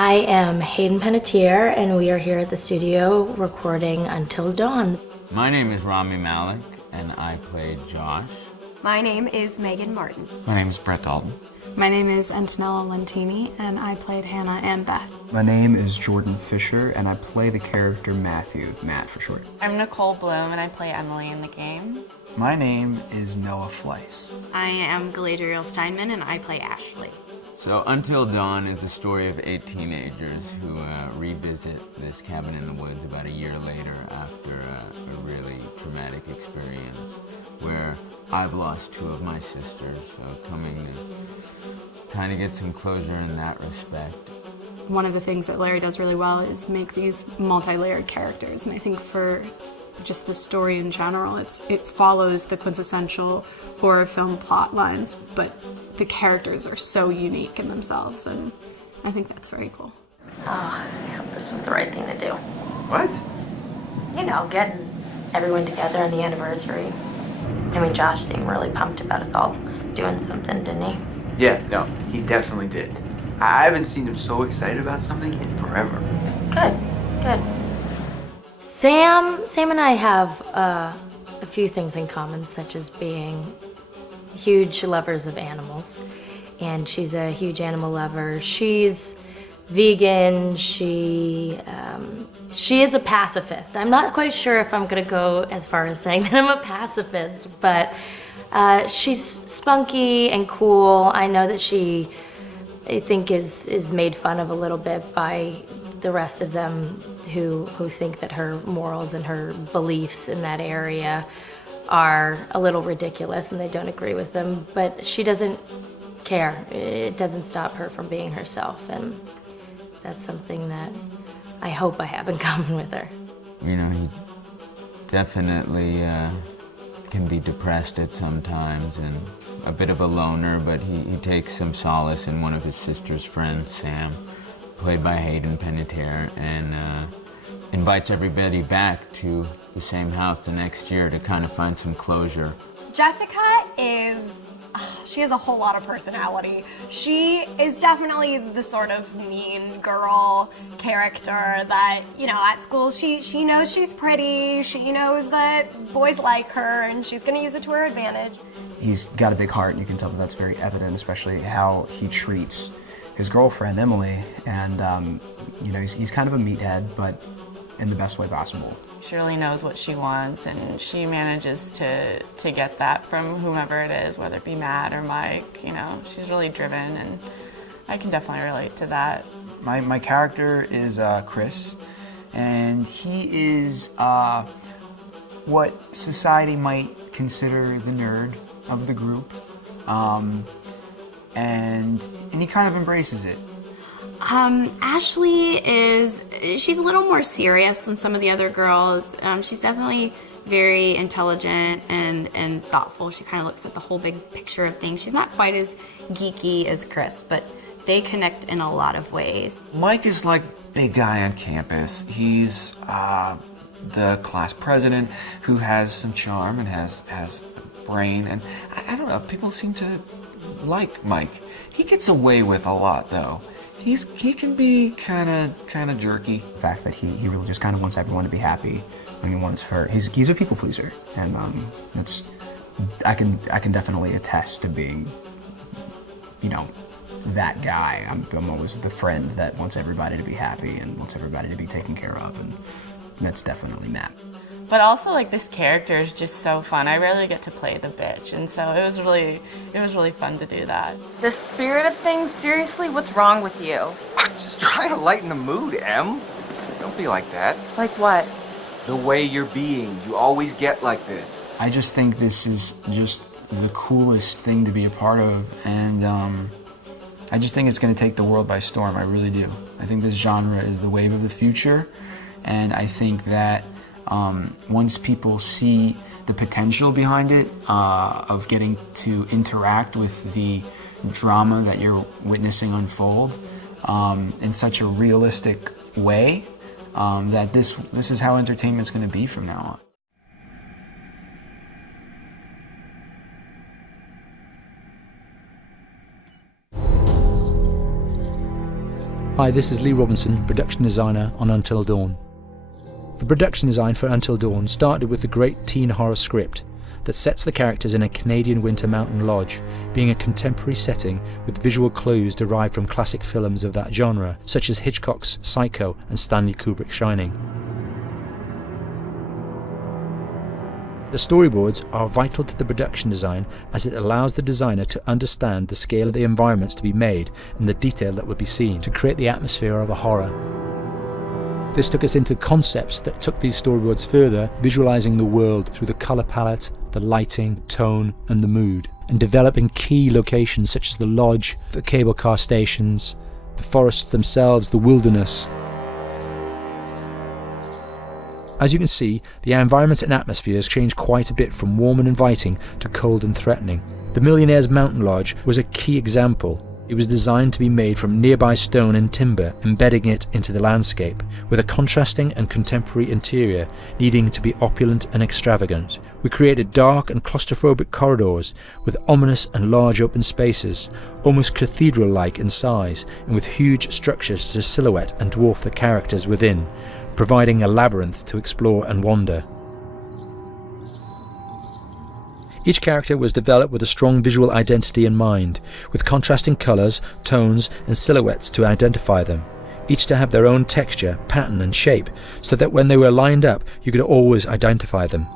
I am Hayden Panettiere, and we are here at the studio recording Until Dawn. My name is Rami Malek, and I played Josh. My name is Megan Martin. My name is Brett Dalton. My name is Antonella Lentini, and I played Hannah and Beth. My name is Jordan Fisher, and I play the character Matthew, Matt for short. I'm Nicole Bloom, and I play Emily in the game. My name is Noah Fleiss. I am Galadriel Steinman, and I play Ashley. So Until Dawn is the story of 8 teenagers who revisit this cabin in the woods about a year later after a really traumatic experience where I've lost 2 of my sisters, so coming to kind of get some closure in that respect. One of the things that Larry does really well is make these multi-layered characters, and I think for just the story in general, it follows the quintessential horror film plot lines, but the characters are so unique in themselves, and I think that's very cool. Oh, I hope this was the right thing to do. What? You know, getting everyone together on the anniversary. I mean, Josh seemed really pumped about us all doing something, didn't he? Yeah, no, he definitely did. I haven't seen him so excited about something in forever. Good, good. Sam and I have a few things in common, such as being huge lovers of animals, and she's a huge animal lover. She's vegan. She is a pacifist. I'm not quite sure if I'm gonna go as far as saying that I'm a pacifist, but she's spunky and cool. I know that she, I think, is made fun of a little bit by the rest of them who think that her morals and her beliefs in that area are a little ridiculous and they don't agree with them, but she doesn't care. It doesn't stop her from being herself, and that's something that I hope I have in common with her. You know, he definitely can be depressed at some times and a bit of a loner, but he takes some solace in one of his sister's friends, Sam, played by Hayden Panettiere, and invites everybody back to the same house the next year to kind of find some closure. Jessica she has a whole lot of personality. She is definitely the sort of mean girl character that, you know, at school she knows she's pretty, she knows that boys like her, and she's gonna use it to her advantage. He's got a big heart, and you can tell that that's very evident, especially how he treats his girlfriend, Emily, and you know, he's kind of a meathead, but in the best way possible. She really knows what she wants, and she manages to get that from whomever it is, whether it be Matt or Mike. You know, she's really driven, and I can definitely relate to that. My character is Chris, and he is what society might consider the nerd of the group, and he kind of embraces it. Ashley she's a little more serious than some of the other girls. She's definitely very intelligent and thoughtful. She kind of looks at the whole big picture of things. She's not quite as geeky as Chris, but they connect in a lot of ways. Mike is like big guy on campus. He's the class president who has some charm and has a brain, and I don't know, people seem to like Mike. He gets away with a lot though. He can be kind of jerky. The fact that he really just kind of wants everyone to be happy, and he wants he's a people pleaser, and I can definitely attest to being, you know, that guy. I'm always the friend that wants everybody to be happy and wants everybody to be taken care of, and that's definitely Matt. But also, like, this character is just so fun. I rarely get to play the bitch, and so it was really fun to do that. The spirit of things? Seriously, what's wrong with you? I'm just trying to lighten the mood, Em. Don't be like that. Like what? The way you're being. You always get like this. I just think this is just the coolest thing to be a part of, and I just think it's going to take the world by storm. I really do. I think this genre is the wave of the future, and I think that once people see the potential behind it, of getting to interact with the drama that you're witnessing unfold in such a realistic way, that this is how entertainment's going to be from now on. Hi, this is Lee Robinson, production designer on Until Dawn. The production design for Until Dawn started with the great teen horror script that sets the characters in a Canadian winter mountain lodge, being a contemporary setting with visual clues derived from classic films of that genre, such as Hitchcock's Psycho and Stanley Kubrick's Shining. The storyboards are vital to the production design as it allows the designer to understand the scale of the environments to be made and the detail that would be seen to create the atmosphere of a horror. This took us into concepts that took these storyboards further, visualizing the world through the color palette, the lighting, tone and the mood, and developing key locations such as the lodge, the cable car stations, the forests themselves, the wilderness. As you can see, the environments and atmospheres change quite a bit from warm and inviting to cold and threatening. The Millionaire's Mountain Lodge was a key example. It was designed to be made from nearby stone and timber, embedding it into the landscape, with a contrasting and contemporary interior needing to be opulent and extravagant. We created dark and claustrophobic corridors with ominous and large open spaces, almost cathedral-like in size, and with huge structures to silhouette and dwarf the characters within, providing a labyrinth to explore and wander. Each character was developed with a strong visual identity in mind, with contrasting colours, tones and silhouettes to identify them, each to have their own texture, pattern and shape, so that when they were lined up you could always identify them.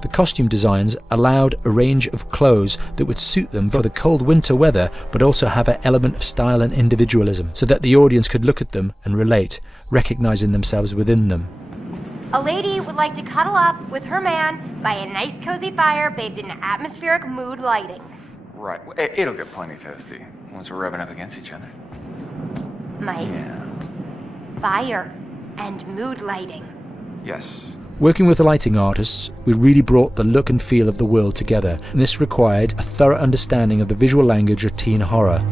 The costume designs allowed a range of clothes that would suit them for the cold winter weather, but also have an element of style and individualism, so that the audience could look at them and relate, recognising themselves within them. A lady would like to cuddle up with her man by a nice cozy fire bathed in atmospheric mood lighting. Right. It'll get plenty toasty once we're rubbing up against each other. Mike, Yeah. fire and mood lighting. Yes. Working with the lighting artists, we really brought the look and feel of the world together, and this required a thorough understanding of the visual language of teen horror.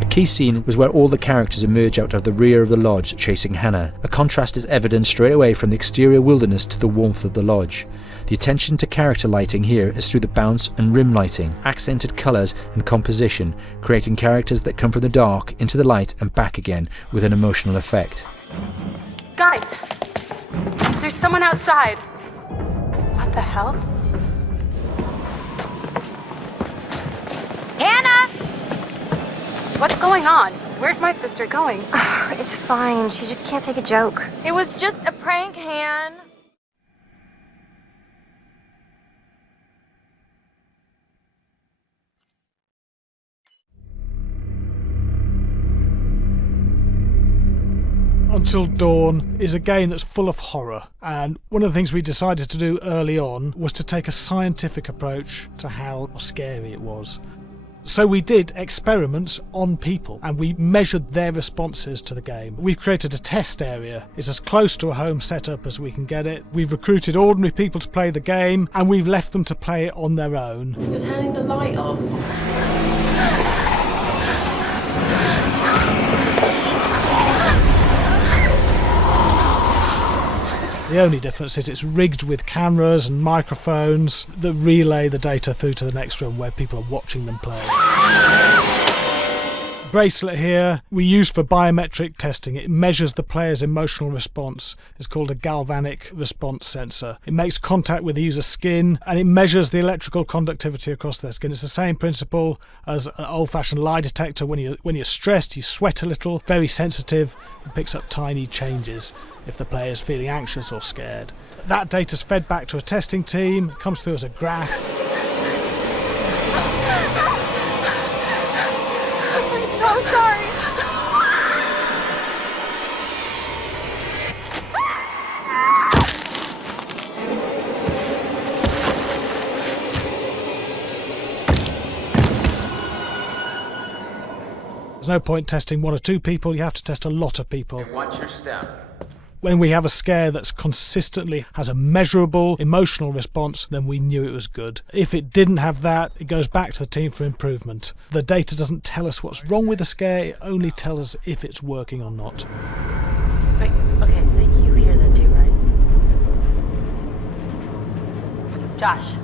A key scene was where all the characters emerge out of the rear of the lodge chasing Hannah. A contrast is evident straight away from the exterior wilderness to the warmth of the lodge. The attention to character lighting here is through the bounce and rim lighting, accented colours and composition, creating characters that come from the dark into the light and back again with an emotional effect. Guys, there's someone outside. What the hell? Hannah! What's going on? Where's my sister going? It's fine. She just can't take a joke. It was just a prank, Han. Until Dawn is a game that's full of horror, and one of the things we decided to do early on was to take a scientific approach to how scary it was. So we did experiments on people and we measured their responses to the game. We've created a test area. It's as close to a home setup as we can get it. We've recruited ordinary people to play the game and we've left them to play it on their own. You're turning the light off. The only difference is it's rigged with cameras and microphones that relay the data through to the next room where people are watching them play. Bracelet here we use for biometric testing. It measures the player's emotional response. It's called a galvanic response sensor. It makes contact with the user's skin and it measures the electrical conductivity across their skin. It's the same principle as an old-fashioned lie detector. When you're stressed, you sweat a little. Very sensitive. It picks up tiny changes if the player is feeling anxious or scared. That data's fed back to a testing team. It comes through as a graph. I'm so sorry. There's no point testing one or two people, you have to test a lot of people. And what's your step? When we have a scare that's consistently has a measurable emotional response, then we knew it was good. If it didn't have that, it goes back to the team for improvement. The data doesn't tell us what's wrong with the scare, it only tells us if it's working or not. Wait, okay, so you hear that too, right? Josh.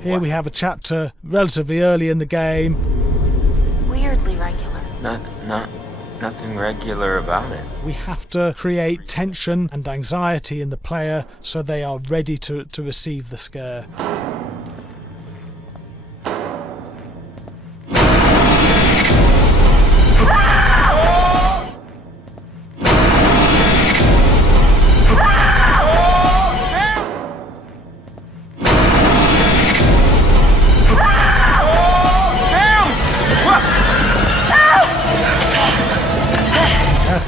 Here we have a chapter relatively early in the game. Weirdly regular. Nothing regular about it. We have to create tension and anxiety in the player so they are ready to receive the scare.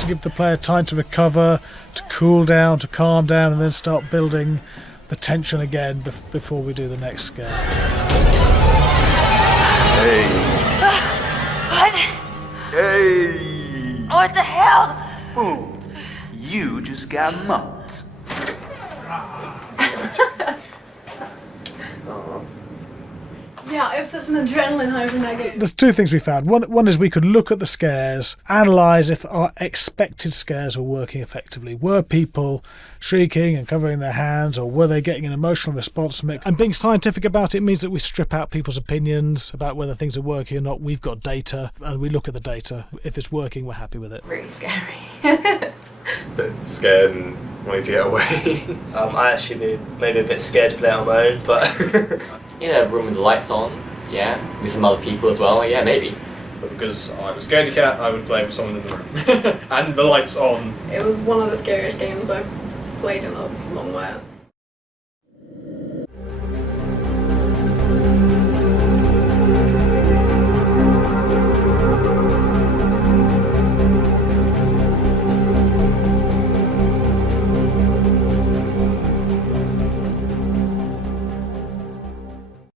Give the player time to recover, to cool down, to calm down, and then start building the tension again before we do the next scare. Hey. What? Hey. What the hell? Boom. You just got mugged. Yeah, I have such an adrenaline high from that game. There's two things we found. One is we could look at the scares, analyse if our expected scares were working effectively. Were people shrieking and covering their hands, or were they getting an emotional response from it? And being scientific about it means that we strip out people's opinions about whether things are working or not. We've got data, and we look at the data. If it's working, we're happy with it. Really scary. Bit scared and wanting to get away. I actually maybe a bit scared to play it on my own, but in a room with the lights on, yeah, with some other people as well, yeah, maybe. But because I'm a scaredy cat, I would play with someone in the room. And the lights on. It was one of the scariest games I've played in a long while.